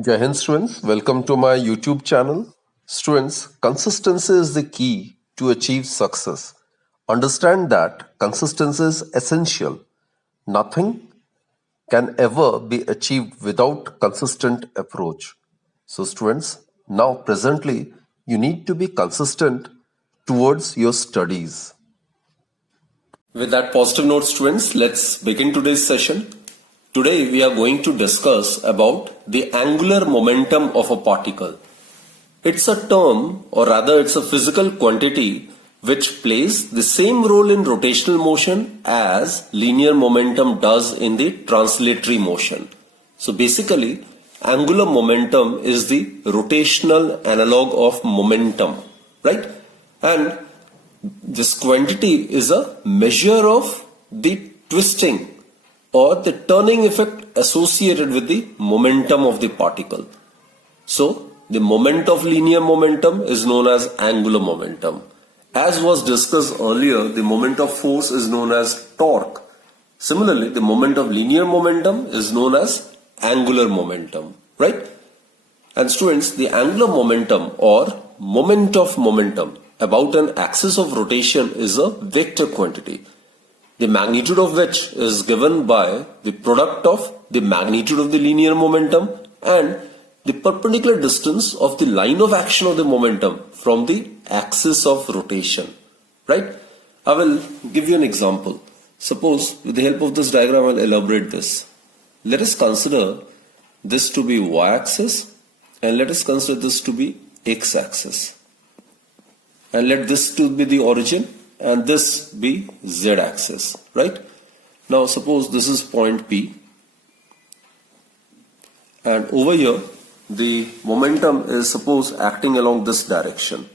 Jai Hind students, welcome to my YouTube channel. Students, consistency is the key to achieve success. Understand that consistency is essential. Nothing can ever be achieved without consistent approach. So students, now presently you need to be consistent towards your studies. With that positive note, students, let's begin today's session. Today we are going to discuss about the angular momentum of a particle. It's a term, or rather it's a physical quantity which plays the same role in rotational motion as linear momentum does in the translatory motion. So basically, angular momentum is the rotational analog of momentum, right? And this quantity is a measure of the twisting or the turning effect associated with the momentum of the particle. So, the moment of linear momentum is known as angular momentum. As was discussed earlier, the moment of force is known as torque. Similarly, the moment of linear momentum is known as angular momentum, right? And students, the angular momentum or moment of momentum about an axis of rotation is a vector quantity, the magnitude of which is given by the product of the magnitude of the linear momentum and the perpendicular distance of the line of action of the momentum from the axis of rotation, right? I will give you an example. Suppose with the help of this diagram I will elaborate this. Let us consider this to be y-axis and let us consider this to be x-axis. And let this to be the origin and this be z-axis, right? Now suppose this is point P and over here the momentum is suppose acting along this direction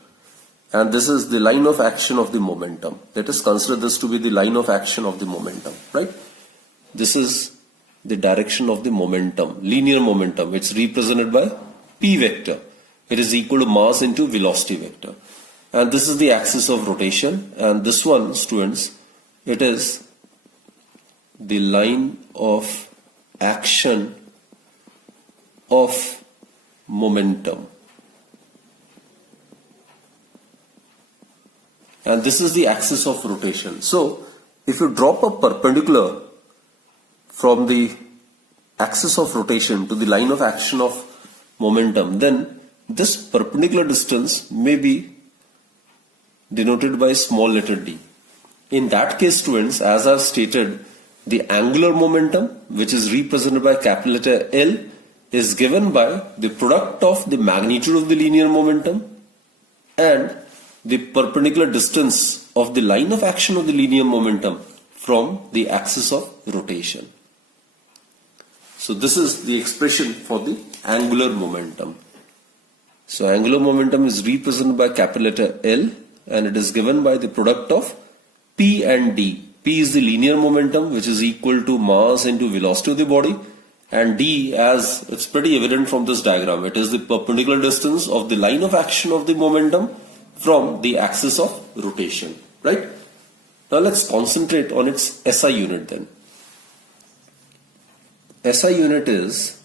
and this is the line of action of the momentum. Let us consider this to be the line of action of the momentum, right? This is the direction of the momentum, linear momentum. It's represented by P vector. It is equal to mass into velocity vector. And this is the axis of rotation, and this one, students, it is the line of action of momentum. And this is the axis of rotation. So, if you drop a perpendicular from the axis of rotation to the line of action of momentum, then this perpendicular distance may be denoted by small letter d. In that case, students, as I've stated, the angular momentum, which is represented by capital letter L, is given by the product of the magnitude of the linear momentum and the perpendicular distance of the line of action of the linear momentum from the axis of rotation. So this is the expression for the angular momentum. So angular momentum is represented by capital letter L and it is given by the product of P and D. P is the linear momentum which is equal to mass into velocity of the body, and D, as it's pretty evident from this diagram, it is the perpendicular distance of the line of action of the momentum from the axis of rotation, right? Now let's concentrate on its SI unit then. SI unit is,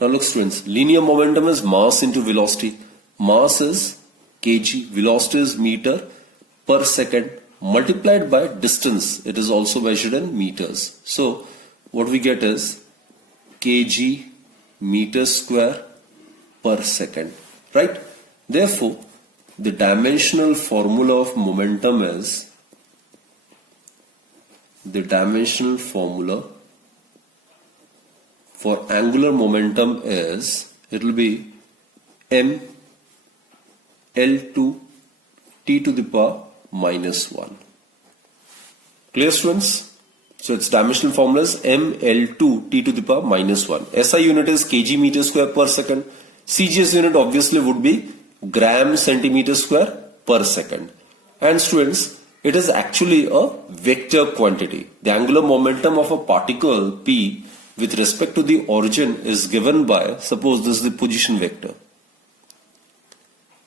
now look students, linear momentum is mass into velocity. Mass is kg, velocity is meter per second multiplied by distance. It is also measured in meters. So what we get is kg meter square per second, right? Therefore, the dimensional formula of momentum is, the dimensional formula for angular momentum is, it will be m L2 t to the power minus 1. Clear, students? So its dimensional formula is mL2 t to the power minus 1. SI unit is kg meter square per second. CGS unit obviously would be gram centimeter square per second. And students, it is actually a vector quantity. The angular momentum of a particle P with respect to the origin is given by, suppose this is the position vector.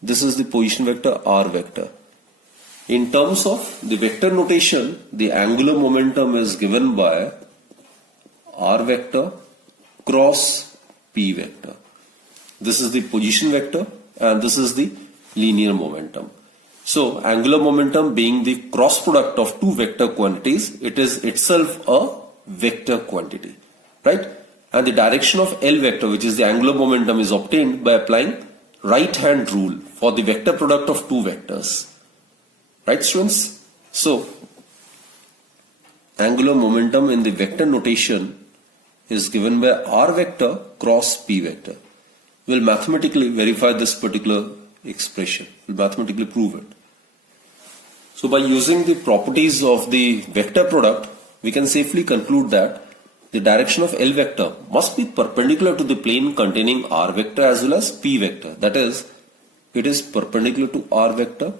This is the position vector r vector. In terms of the vector notation, the angular momentum is given by r vector cross P vector. This is the position vector and this is the linear momentum. So angular momentum being the cross product of two vector quantities, it is itself a vector quantity, right? And the direction of L vector, which is the angular momentum, is obtained by applying right hand rule for the vector product of two vectors, right students? So angular momentum in the vector notation is given by R vector cross P vector. We'll mathematically verify this particular expression. We'll mathematically prove it. So by using the properties of the vector product, we can safely conclude that the direction of L vector must be perpendicular to the plane containing R vector as well as P vector. That is, it is perpendicular to R vector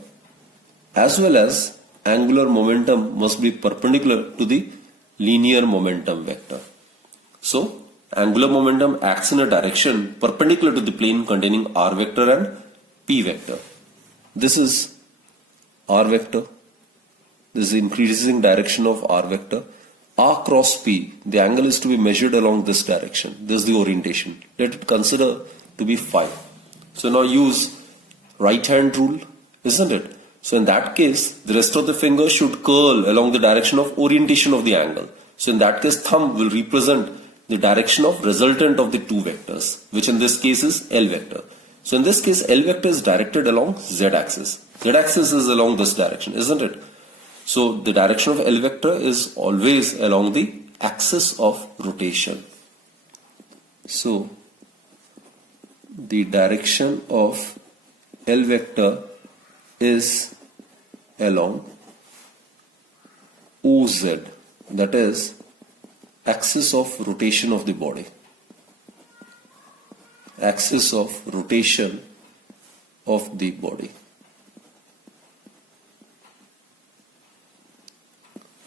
as well as angular momentum must be perpendicular to the linear momentum vector. So angular momentum acts in a direction perpendicular to the plane containing R vector and P vector. This is R vector. This is the increasing direction of R vector. R cross P, the angle is to be measured along this direction. This is the orientation. Let it consider to be phi. So now use right hand rule, isn't it? So in that case, the rest of the finger should curl along the direction of orientation of the angle. So in that case, thumb will represent the direction of resultant of the two vectors, which in this case is L vector. So in this case, L vector is directed along Z axis. Z axis is along this direction, isn't it? So the direction of L vector is always along the axis of rotation. So the direction of L vector is along OZ, that is axis of rotation of the body. Axis of rotation of the body.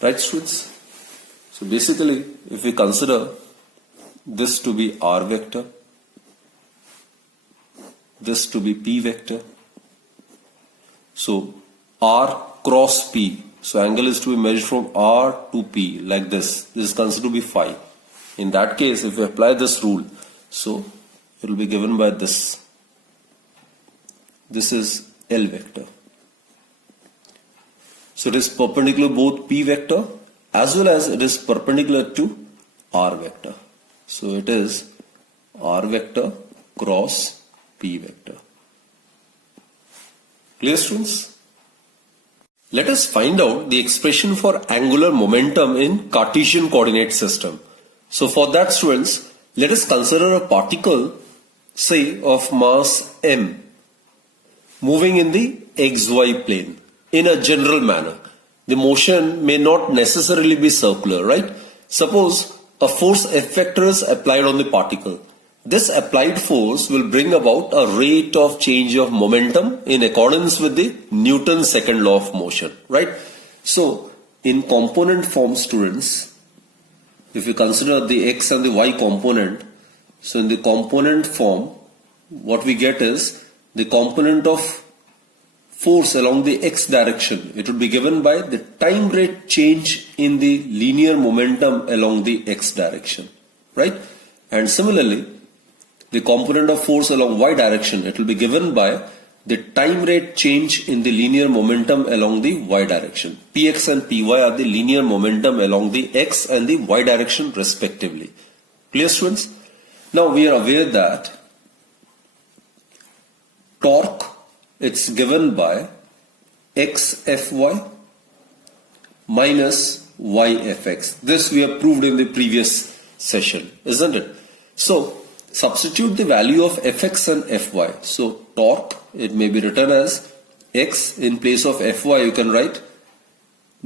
Right students? So basically, if we consider this to be R vector, this to be P vector, so R cross P, so angle is to be measured from R to P like this. This is considered to be phi. In that case, if we apply this rule, so it will be given by this. This is L vector. So it is perpendicular both P vector as well as it is perpendicular to R vector. So it is R vector cross P vector. Clear students? Let us find out the expression for angular momentum in Cartesian coordinate system. So for that students, let us consider a particle, say of mass m, moving in the xy plane in a general manner. The motion may not necessarily be circular, right? Suppose a force F vector is applied on the particle. This applied force will bring about a rate of change of momentum in accordance with the Newton's second law of motion, right? So in component form students, if you consider the x and the y component, so in the component form, what we get is the component of force along the x direction. It would be given by the time rate change in the linear momentum along the x direction, right? And similarly, the component of force along y direction, it will be given by the time rate change in the linear momentum along the y direction. Px and Py are the linear momentum along the x and the y direction respectively. Clear students? Now we are aware that torque, it's given by x Fy minus y Fx. This we have proved in the previous session, isn't it? So substitute the value of Fx and Fy. So torque, it may be written as x in place of Fy, you can write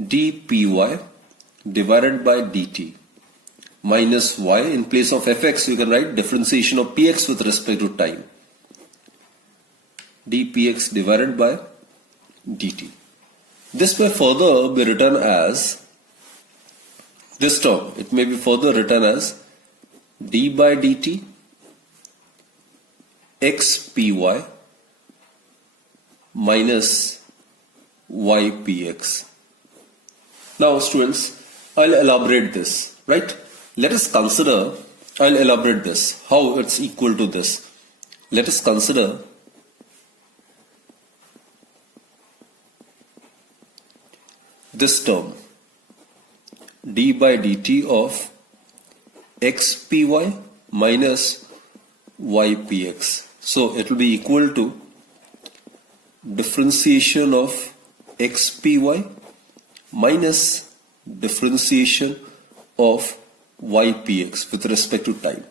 dpy divided by dt minus y in place of Fx, you can write differentiation of px with respect to time, dpx divided by dt. This may further be written as, this term, it may be further written as d by dt xpy minus ypx. Now students, I'll elaborate this, right? Let us consider I'll elaborate this, how it's equal to this. Let us consider this term, d by dt of xpy minus ypx. So it will be equal to differentiation of xpy minus differentiation of ypx with respect to time.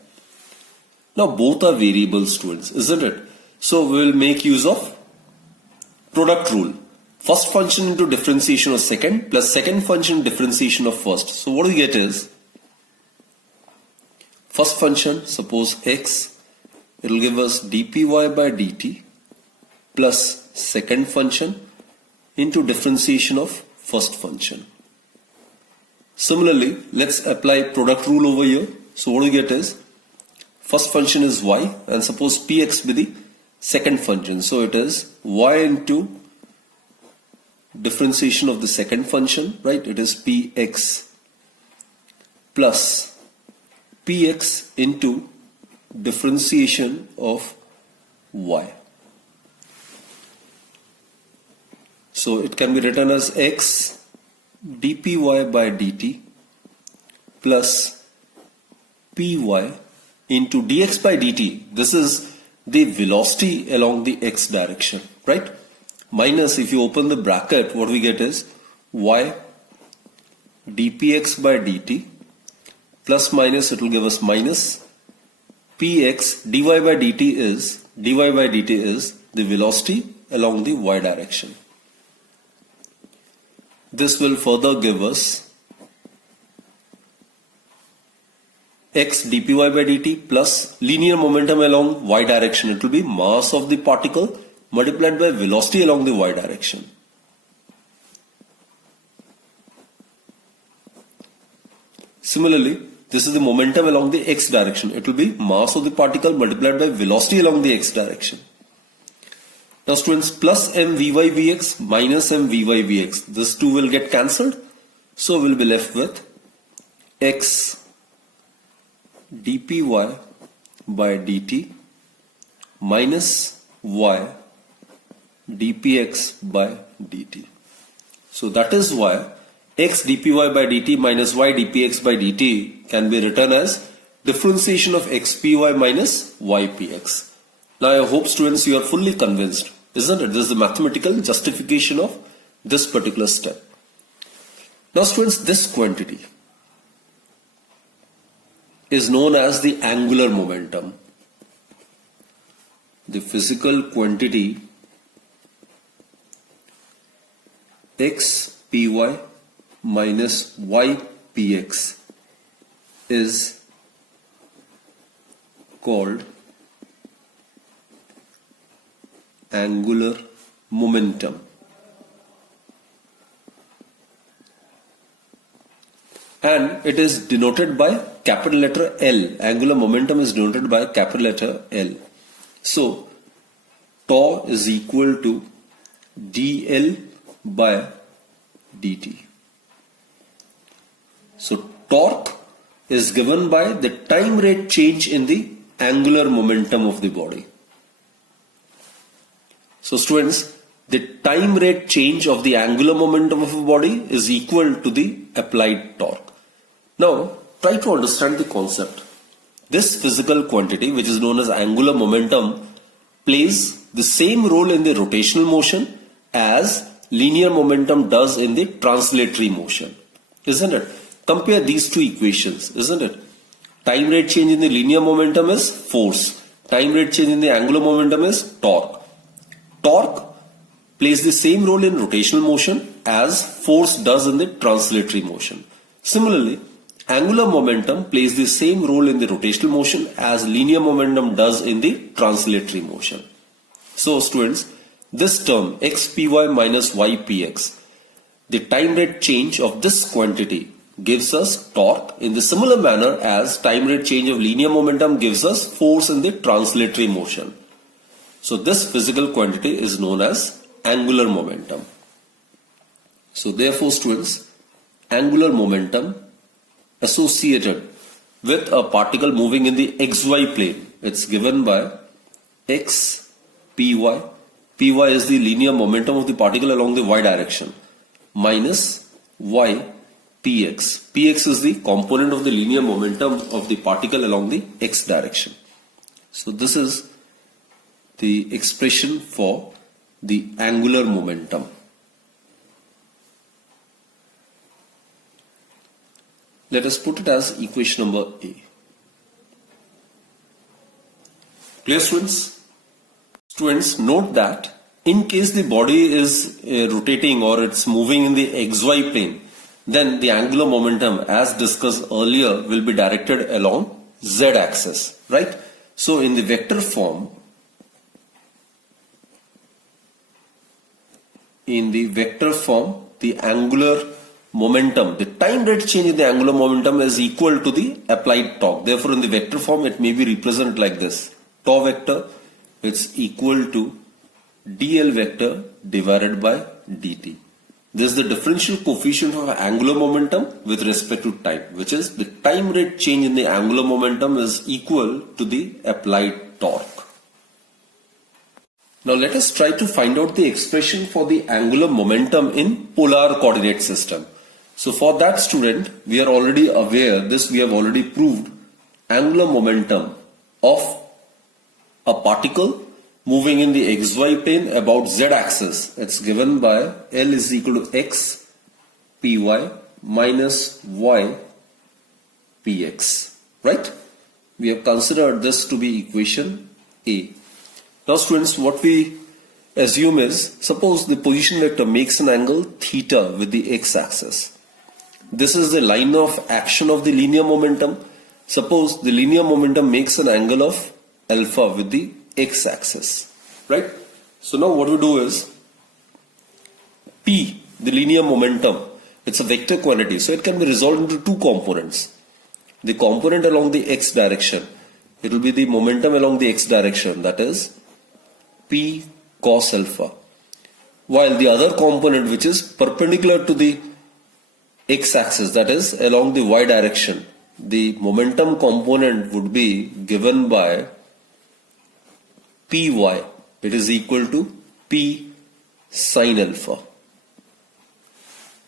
Now both are variable, students, isn't it? So we will make use of product rule. First function into differentiation of second plus second function differentiation of first. So what we get is first function, suppose x, it will give us dpy by dt plus second function into differentiation of first function. Similarly, let's apply product rule over here. So what we get is first function is y and suppose px be the second function. So it is y into differentiation of the second function, right? It is px plus px into differentiation of y. So it can be written as x dpy by dt plus py into dx by dt. This is the velocity along the x direction, right? Minus, if you open the bracket, what we get is y dpx by dt plus minus, it will give us minus px dy by dt is the velocity along the y direction. This will further give us x dpy by dt plus linear momentum along y direction. It will be mass of the particle multiplied by velocity along the y direction. Similarly, this is the momentum along the x direction. It will be mass of the particle multiplied by velocity along the x direction. Now students, plus mvy vx minus mvy vx, this two will get cancelled. So we'll be left with x dpy by dt minus y dpx by dt. So that is why x dpy by dt minus y dpx by dt can be written as differentiation of xpy minus ypx. Now I hope students you are fully convinced, isn't it? This is the mathematical justification of this particular step. Now students, this quantity is known as the angular momentum. The physical quantity xpy minus ypx is called angular momentum. And it is denoted by capital letter L. Angular momentum is denoted by capital letter L. So, tau is equal to dl by dt. So, torque is given by the time rate change in the angular momentum of the body. So, students, the time rate change of the angular momentum of a body is equal to the applied torque. Now, try to understand the concept. This physical quantity, which is known as angular momentum, plays the same role in the rotational motion as linear momentum does in the translatory motion, isn't it? Compare these two equations, isn't it? Time rate change in the linear momentum is force. Time rate change in the angular momentum is torque. Torque plays the same role in rotational motion as force does in the translatory motion. Similarly, angular momentum plays the same role in the rotational motion as linear momentum does in the translatory motion. So students, this term xpy minus ypx, the time rate change of this quantity gives us torque in the similar manner as time rate change of linear momentum gives us force in the translatory motion. So this physical quantity is known as angular momentum. So therefore students, angular momentum associated with a particle moving in the xy plane. It's given by x py. Py is the linear momentum of the particle along the y direction minus y px. Px is the component of the linear momentum of the particle along the x direction. So this is the expression for the angular momentum. Let us put it as equation number A. Clear, students? Students, note that in case the body is rotating or it's moving in the xy plane, then the angular momentum, as discussed earlier, will be directed along z axis, right? So in the vector form, the angular momentum, the time rate change in the angular momentum is equal to the applied torque. Therefore, in the vector form, it may be represented like this. Tau vector, it's equal to dl vector divided by dt. This is the differential coefficient of angular momentum with respect to time, which is the time rate change in the angular momentum is equal to the applied torque. Now let us try to find out the expression for the angular momentum in polar coordinate system. So for that, student, we are already aware, this we have already proved, angular momentum of a particle moving in the xy plane about z axis. It's given by L is equal to x py minus y px, right? We have considered this to be equation A. Now students, what we assume is, suppose the position vector makes an angle theta with the x-axis. This is the line of action of the linear momentum. Suppose the linear momentum makes an angle of alpha with the x-axis, right? So now what we do is, P, the linear momentum, it's a vector quantity, so it can be resolved into two components. The component along the x direction, it will be the momentum along the x direction, that is P cos alpha, while the other component which is perpendicular to the x-axis, that is along the y direction, the momentum component would be given by Py. It is equal to P sin alpha,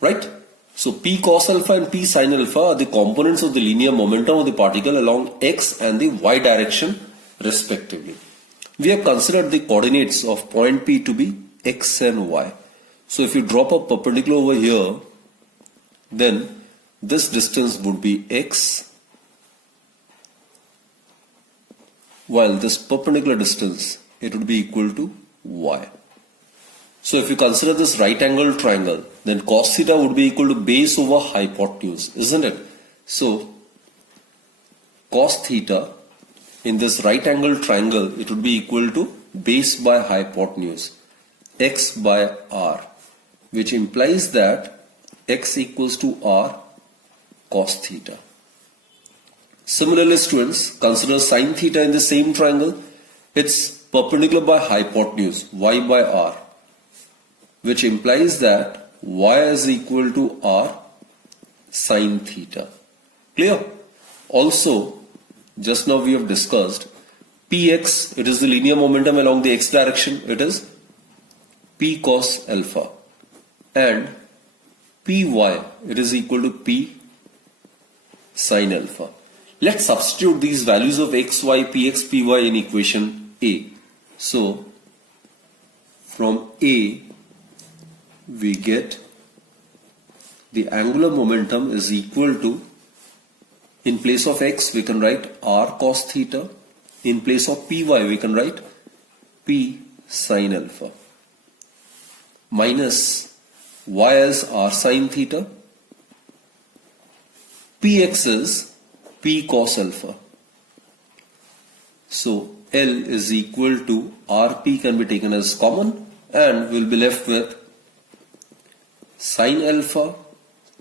right? So P cos alpha and P sin alpha are the components of the linear momentum of the particle along x and the y direction respectively. We have considered the coordinates of point P to be x and y. So if you drop a perpendicular over here, then this distance would be x, while this perpendicular distance, it would be equal to y. So if you consider this right angle triangle, then cos theta would be equal to base over hypotenuse, isn't it? So cos theta in this right angle triangle, it would be equal to base by hypotenuse, x by r, which implies that x equals to r cos theta. Similarly, students, consider sin theta in the same triangle. It's perpendicular by hypotenuse, y by r, which implies that y is equal to r sin theta. Clear? Also, just now we have discussed px, it is the linear momentum along the x direction, it is p cos alpha, and py, it is equal to p sin alpha. Let's substitute these values of x, y, px, py in equation A. So from A we get the angular momentum is equal to, in place of x we can write r cos theta, in place of py we can write p sin alpha, minus y is r sin theta, px is p cos alpha. So L is equal to rp can be taken as common and we'll be left with sin alpha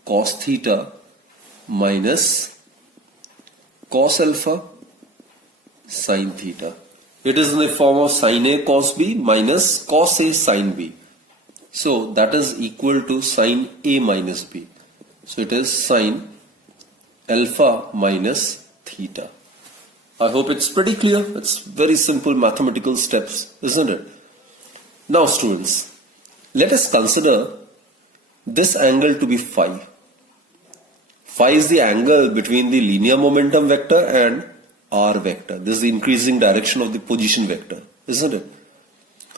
cos theta minus cos alpha sin theta. It is in the form of sin A cos B minus cos A sin B. So that is equal to sin A minus B. So it is sin alpha minus theta. I hope it's pretty clear. It's very simple mathematical steps, isn't it? Now students, let us consider this angle to be phi. Phi is the angle between the linear momentum vector and r vector. This is the increasing direction of the position vector, isn't it?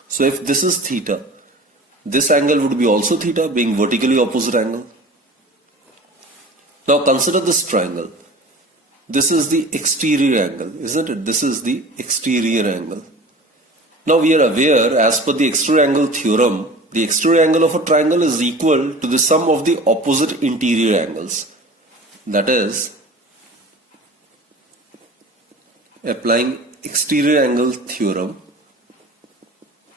So if this is theta, this angle would be also theta, being vertically opposite angle. Now consider this triangle. This is the exterior angle, isn't it? This is the exterior angle. Now we are aware, as per the exterior angle theorem, the exterior angle of a triangle is equal to the sum of the opposite interior angles. That is, applying exterior angle theorem,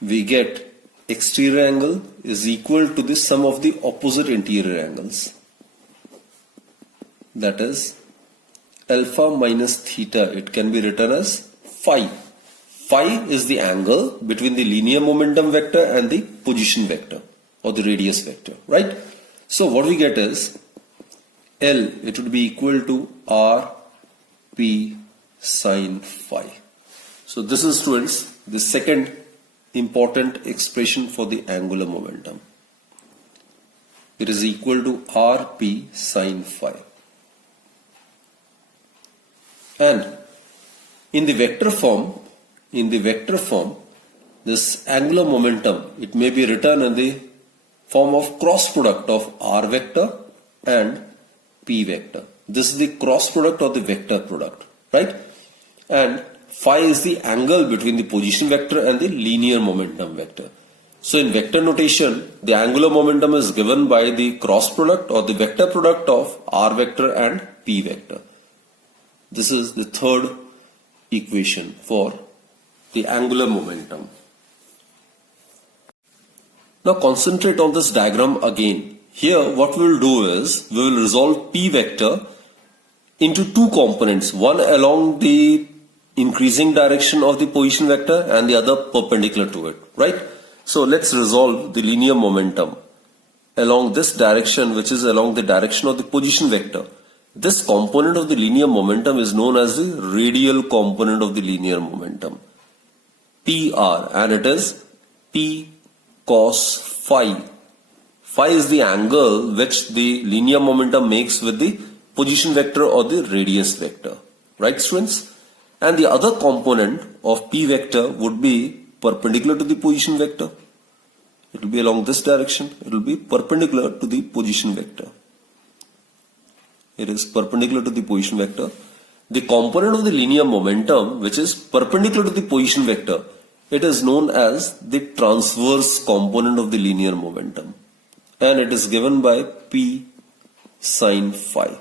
we get exterior angle is equal to the sum of the opposite interior angles. That is, alpha minus theta, it can be written as phi. Phi is the angle between the linear momentum vector and the position vector or the radius vector, right? So what we get is L, it would be equal to R P sine phi. So this is, students, the second important expression for the angular momentum. It is equal to R P sine phi. And in the vector form, this angular momentum, it may be written in the form of cross product of r vector and p vector. This is the cross product or the vector product, right? And phi is the angle between the position vector and the linear momentum vector. So in vector notation, the angular momentum is given by the cross product or the vector product of r vector and p vector. This is the third equation for the angular momentum. Now concentrate on this diagram again. Here what we will do is, we will resolve p vector into two components, one along the increasing direction of the position vector and the other perpendicular to it, right? So let's resolve the linear momentum along this direction, which is along the direction of the position vector. This component of the linear momentum is known as the radial component of the linear momentum, PR, and it is P cos phi. Phi is the angle which the linear momentum makes with the position vector or the radius vector, right students? And the other component of P vector would be perpendicular to the position vector. It will be along this direction. It will be perpendicular to the position vector. It is perpendicular to the position vector. The component of the linear momentum which is perpendicular to the position vector, it is known as the transverse component of the linear momentum, and it is given by P sine phi.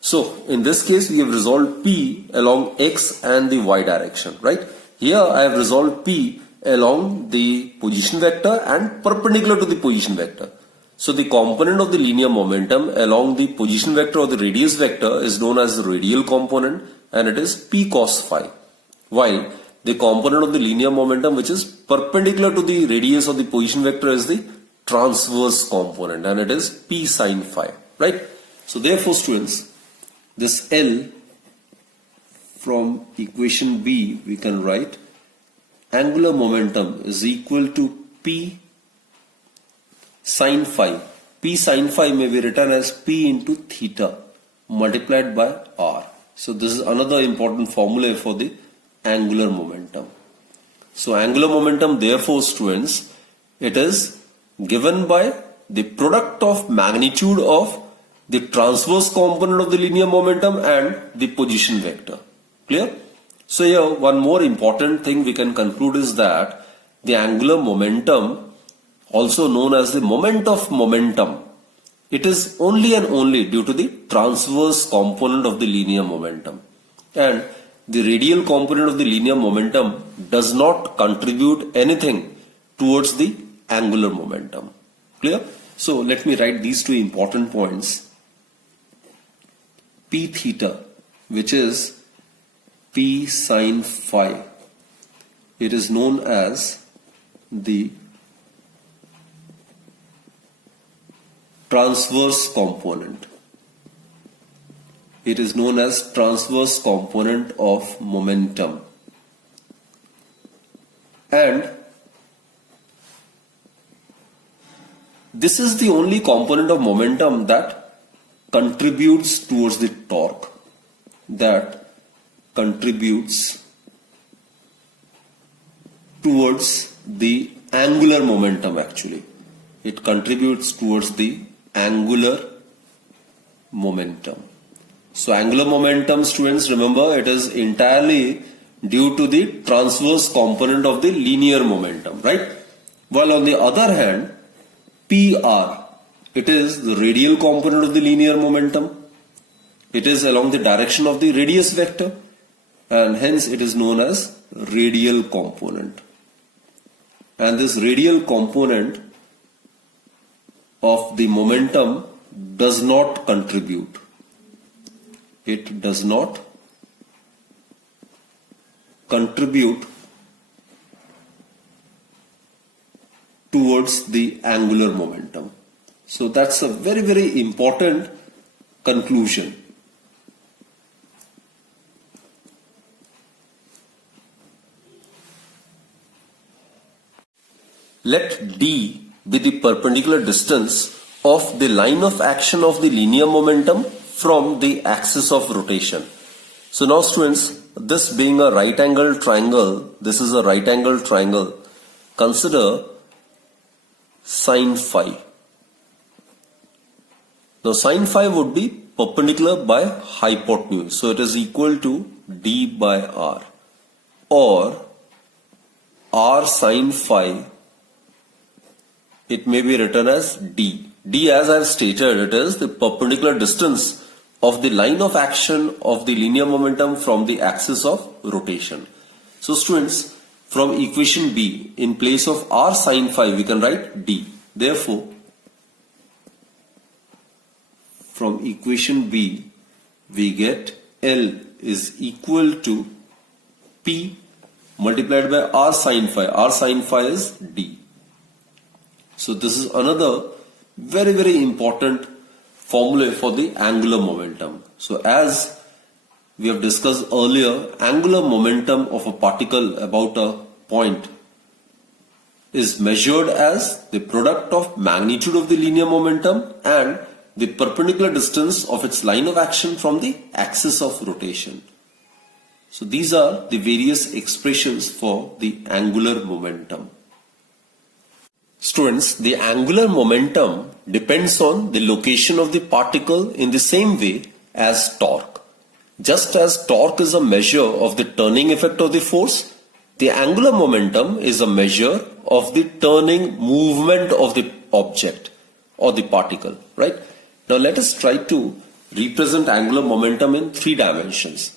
So in this case we have resolved P along x and the y direction, right? Here I have resolved P along the position vector and perpendicular to the position vector. So the component of the linear momentum along the position vector or the radius vector is known as the radial component, and it is P cos phi. While the component of the linear momentum which is perpendicular to the radius of the position vector is the transverse component, and it is P sine phi, right? So therefore students, this L from equation B we can write angular momentum is equal to P sine phi. P sine phi may be written as P into theta multiplied by R. So this is another important formula for the angular momentum. So angular momentum, therefore students, it is given by the product of magnitude of the transverse component of the linear momentum and the position vector. Clear? So here one more important thing we can conclude is that the angular momentum, also known as the moment of momentum, it is only and only due to the transverse component of the linear momentum, and the radial component of the linear momentum does not contribute anything towards the angular momentum. Clear? So let me write these two important points. P theta, which is P sine phi, it is known as the transverse component. it is known as transverse component of momentum. And this is the only component of momentum that contributes towards the torque, that contributes towards the angular momentum actually. It contributes towards the angular momentum. So angular momentum, students, remember, it is entirely due to the transverse component of the linear momentum, right? While on the other hand, PR, it is the radial component of the linear momentum. It is along the direction of the radius vector, and hence it is known as radial component. And this radial component of the momentum does not contribute. It does not contribute towards the angular momentum. So that's a very, very important conclusion. Let D be the perpendicular distance of the line of action of the linear momentum from the axis of rotation. So now students, this being a right angled triangle, this is a right angled triangle. Consider sine phi. Now sine phi would be perpendicular by hypotenuse. So it is equal to D by R, or R sine phi, it may be written as D. D, as I have stated, it is the perpendicular distance of the line of action of the linear momentum from the axis of rotation. So students, from equation B, in place of R sine phi, we can write D. Therefore, from equation B, we get L is equal to P multiplied by R sine phi. R sine phi is D. So this is another very, very important formula for the angular momentum. So as we have discussed earlier, angular momentum of a particle about a point is measured as the product of magnitude of the linear momentum and the perpendicular distance of its line of action from the axis of rotation. So these are the various expressions for the angular momentum. Students, the angular momentum depends on the location of the particle in the same way as torque. Just as torque is a measure of the turning effect of the force, the angular momentum is a measure of the turning movement of the object or the particle, right? Now let us try to represent angular momentum in 3 dimensions.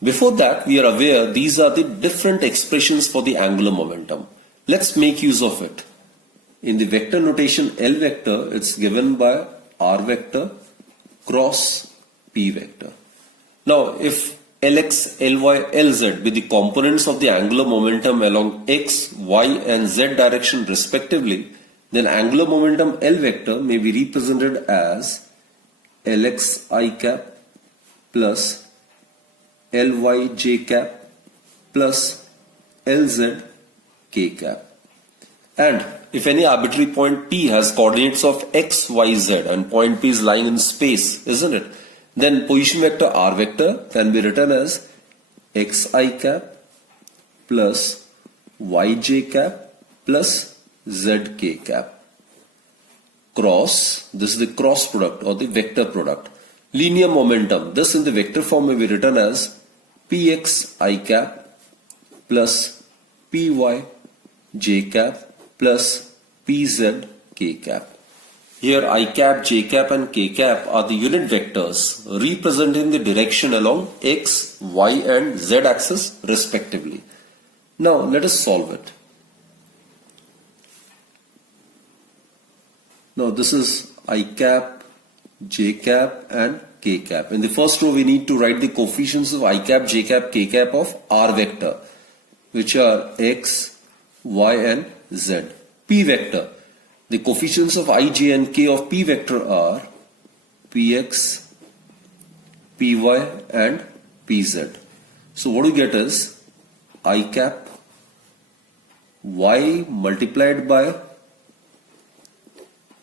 Before that, we are aware these are the different expressions for the angular momentum. Let's make use of it. In the vector notation L vector, it's given by R vector cross P vector. Now, if Lx, Ly, Lz be the components of the angular momentum along x, y and z direction respectively, then angular momentum L vector may be represented as Lx I cap plus Ly j cap plus Lz k cap. And if any arbitrary point P has coordinates of x, y, z and point P is lying in space, isn't it? Then position vector R vector can be written as xi cap plus yj cap plus zk cap. Cross, this is the cross product or the vector product. Linear momentum, this in the vector form may be written as pxi cap plus py j cap plus pz k cap. Here I cap, j cap and k cap are the unit vectors representing the direction along x, y and z axis respectively. Now let us solve it. Now this is I cap, j cap and k cap. In the first row we need to write the coefficients of I cap, j cap, k cap of R vector, which are x, y and z. P vector, the coefficients of I, j and k of P vector are px, Py and Pz. So what we get is I cap y multiplied by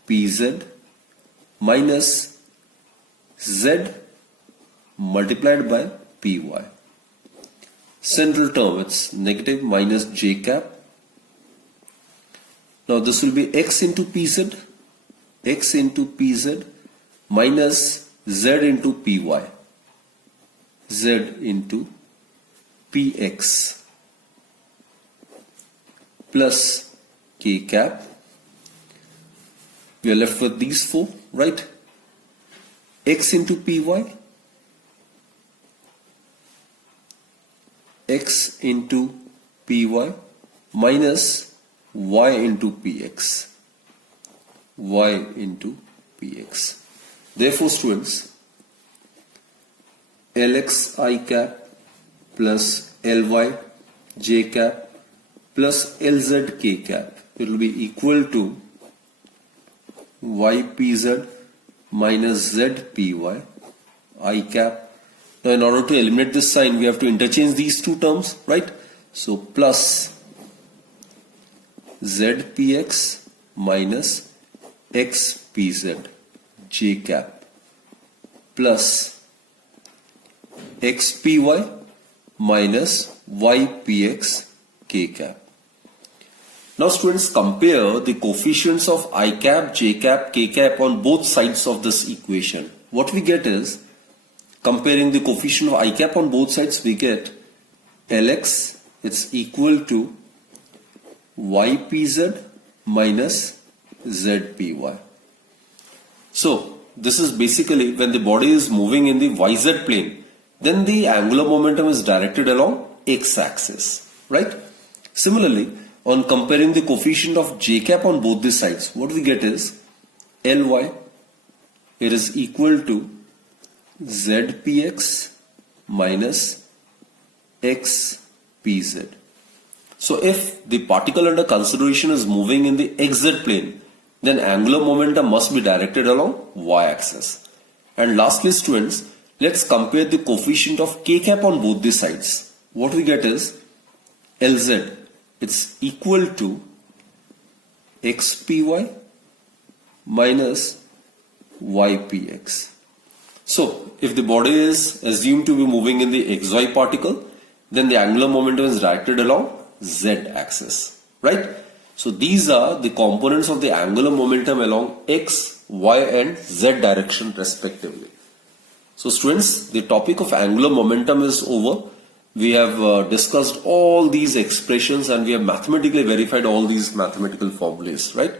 Pz minus z multiplied by Py. Central term, it's negative minus j cap. Now this will be x into Pz minus z into Py, z into Px plus k cap. We are left with these four, right? X into Py, x into Py minus y into Px, y into Px. Therefore, students, Lx I cap plus Ly j cap plus Lz k cap, it will be equal to ypz minus zpy I cap. Now in order to eliminate this sign, we have to interchange these two terms, right? So plus zpx minus xpz j cap plus xpy minus ypx k cap. Now students, compare the coefficients of I cap, j cap, k cap on both sides of this equation. What we get is, comparing the coefficient of I cap on both sides, we get Lx, it's equal to ypz minus zpy. So this is basically when the body is moving in the yz plane, then the angular momentum is directed along x-axis, right? Similarly, on comparing the coefficient of j cap on both the sides, what we get is Ly, it is equal to zpx minus xpz. So if the particle under consideration is moving in the xz plane, then angular momentum must be directed along y-axis. And lastly, students, let's compare the coefficient of k cap on both the sides. What we get is Lz, it's equal to xpy minus ypx. So if the body is assumed to be moving in the xy particle, then the angular momentum is directed along z-axis, right? So these are the components of the angular momentum along x, y and z direction respectively. So students, the topic of angular momentum is over. We have discussed all these expressions and we have mathematically verified all these mathematical formulas, right?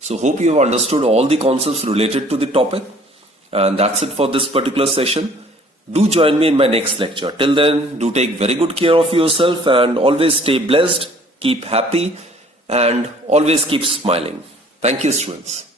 So hope you have understood all the concepts related to the topic. And that's it for this particular session. Do join me in my next lecture. Till then, do take very good care of yourself and always stay blessed, keep happy and always keep smiling. Thank you, students.